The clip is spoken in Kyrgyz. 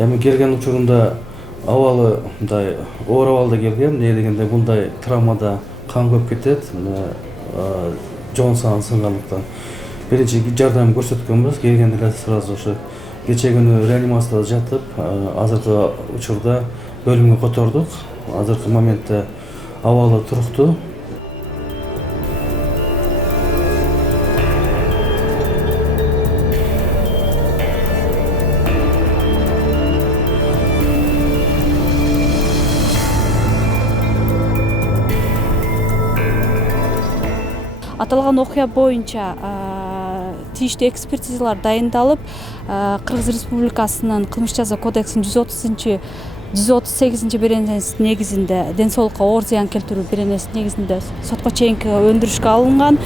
Эми келген учурунда абалы мындай оор абалда келген, эмне дегенде мындай травмада кан көп кетет, жоон саны сынгандыктан биринчи жардам көрсөткөнбүз. Келгенде эле сразу ошо кечээ күнү реанимацияда жатып, азыркы учурда бөлүмгө котордук. Азыркы моментте абалы туруктуу. Аталган окуя боюнча тийиштүү экспертизалар дайындалып, Кыргыз Республикасынын кылмыш жаза кодексинин 138 беренеси негизинде ден соолукка оор зыян келтирүү беренеси негизинде сотко чейинки өндүрүшкө алынган.